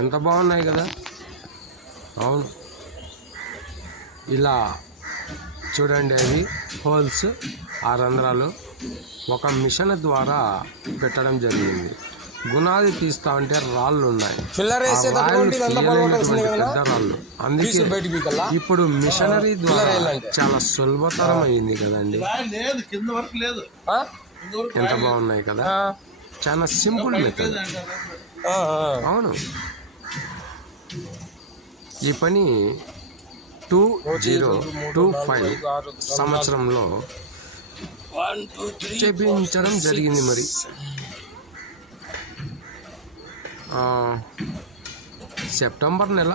ఎంత బాగున్నాయి కదా. అవును, ఇలా చూడండి, అవి హోల్స్, ఆ రంధ్రాలు ఒక మిషన్ ద్వారా పెట్టడం జరిగింది. గుణాది తీస్తా ఉంటే రాళ్ళు ఉన్నాయి, పెద్ద రాళ్ళు. అందుకే ఇప్పుడు మిషనరీ ద్వారా చాలా సులభతరం అయింది కదండి. ఎంత బాగున్నాయి కదా, చాలా సింపుల్ మెథడ్. అవును, ఈ పని 2025 సంవత్సరంలో చేపించడం జరిగింది. మరి సెప్టెంబర్ నెల.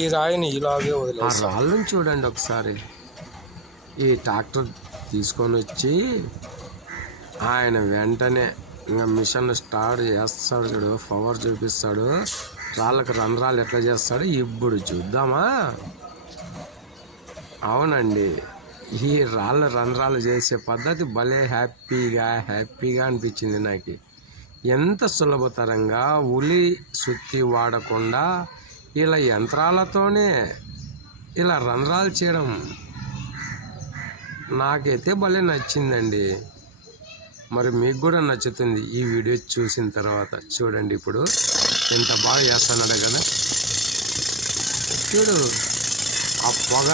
ఈ రాయిని ఇలాగే వదిలేసి ఆ రాళ్ళను చూడండి ఒకసారి. ఈ ట్రాక్టర్ తీసుకొని వచ్చి ఆయన వెంటనే ఇంకా మిషన్ స్టార్ట్ చేస్తాడు. చూడు, పవర్ చూపిస్తాడు. రాళ్ళకు రంధ్రాలు ఎట్లా చేస్తాడు ఇప్పుడు చూద్దామా. అవునండి, ఈ రాళ్ళ రంధ్రాలు చేసే పద్ధతి భలే హ్యాపీగా అనిపించింది నాకు. ఎంత సులభతరంగా ఉలి సుత్తి వాడకుండా ఇలా యంత్రాలతోనే ఇలా రంధ్రాలు చేయడం నాకైతే భలే నచ్చిందండి. మరి మీకు కూడా నచ్చుతుంది ఈ వీడియో చూసిన తర్వాత. చూడండి ఇప్పుడు ఎంత బాగా చేస్తున్నాడు కదా. చూడు, ఆ పొగ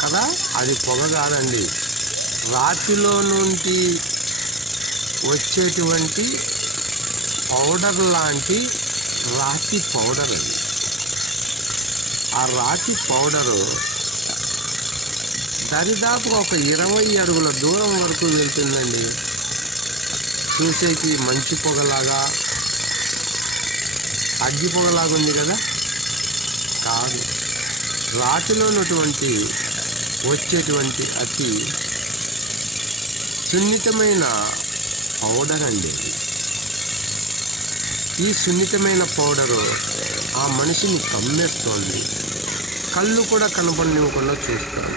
కదా, అది పొగ కాదండి, రాతిలో నుండి వచ్చేటువంటి పౌడర్ లాంటి రాతి పౌడర్. అది ఆ రాతి పౌడరు దరిదాపు ఒక 20 అడుగుల దూరం వరకు వెళ్తుందండి. చూసేకి మంచి పొగలాగా, అగ్గి పొగలాగా ఉంది కదా. కాదు, రాతిలో ఉన్నటువంటి వచ్చేటువంటి అతి సున్నితమైన పౌడర్ అండి. ఈ సున్నితమైన పౌడరు ఆ మనిషిని కమ్మేస్తోంది. కళ్ళు కూడా కనపడనివ్వకుండా చూస్తాడు.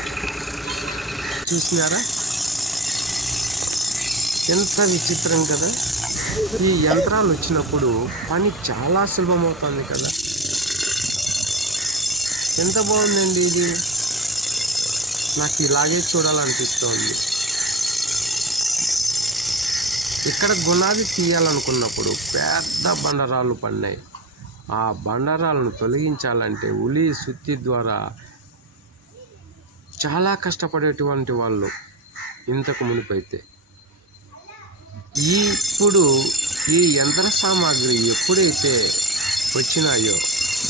చూసినారా, ఎంత విచిత్రం కదా. ఈ యంత్రాలు వచ్చినప్పుడు పని చాలా సులభమవుతుంది కదా. ఎంత బాగుందండి ఇది. నాకు ఇలాగే చూడాలనిపిస్తోంది. ఇక్కడ గుణాది తీయాలనుకున్నప్పుడు పెద్ద బండరాళ్ళు పడినాయి. ఆ బండరాలను తొలగించాలంటే ఉలి సుత్తి ద్వారా చాలా కష్టపడేటువంటి వాళ్ళు ఇంతకు మునిపైతే. ఇప్పుడు ఈ యంత్ర సామాగ్రి ఎప్పుడైతే వచ్చినాయో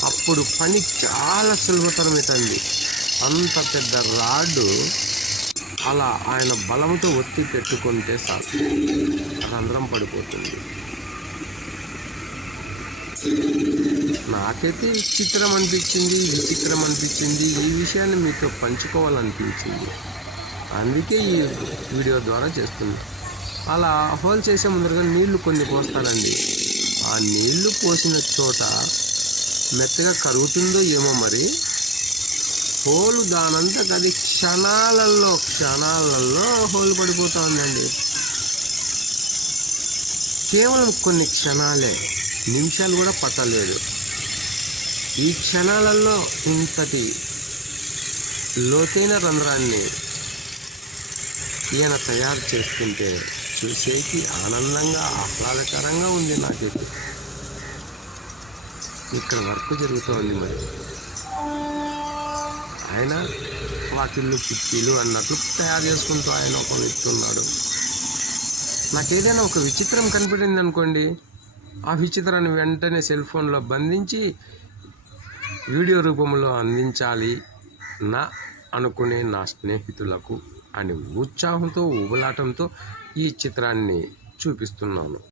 అప్పుడు పని చాలా సులభతరమవుతుంది. అంత పెద్ద రాడ్డు అలా ఆయన బలంతో ఒత్తి పెట్టుకుంటే చాలు, రంధ్రం పడిపోతుంది. నాకైతే విచిత్రం అనిపించింది. ఈ విషయాన్ని మీతో పంచుకోవాలనిపించింది. అందుకే ఈ వీడియో ద్వారా చేస్తుంది. అలా హోల్ చేసే ముందరగా నీళ్లు కొన్ని పోస్తారండి. ఆ నీళ్లు పోసిన చోట మెత్తగా కరుగుతుందో ఏమో మరి. హోలు దానంతా అది క్షణాలలో హోలు పడిపోతూ ఉందండి. కేవలం కొన్ని క్షణాలే, నిమిషాలు కూడా పట్టలేదు. ఈ క్షణాలలో ఇంతటి లోతైన రంధ్రాన్ని ఈయన తయారు చేస్తుంటే చూసేకి ఆనందంగా, ఆహ్లాదకరంగా ఉంది నాకైతే. ఇక్కడ వర్క్ జరుగుతోంది. మరి ఆయన వాకిళ్ళు కిటికీలు అన్నట్లు తయారు చేసుకుంటూ ఆయన ఒక వ్యక్తి ఉన్నాడు. నాకు ఏదైనా ఒక విచిత్రం కనిపించింది అనుకోండి, ఆ విచిత్రాన్ని వెంటనే సెల్ ఫోన్లో బంధించి వీడియో రూపంలో అందించాలి అనుకునే నా స్నేహితులకు అని ఉత్సాహంతో, ఉబలాటంతో ఈ చిత్రాన్ని చూపిస్తున్నాను.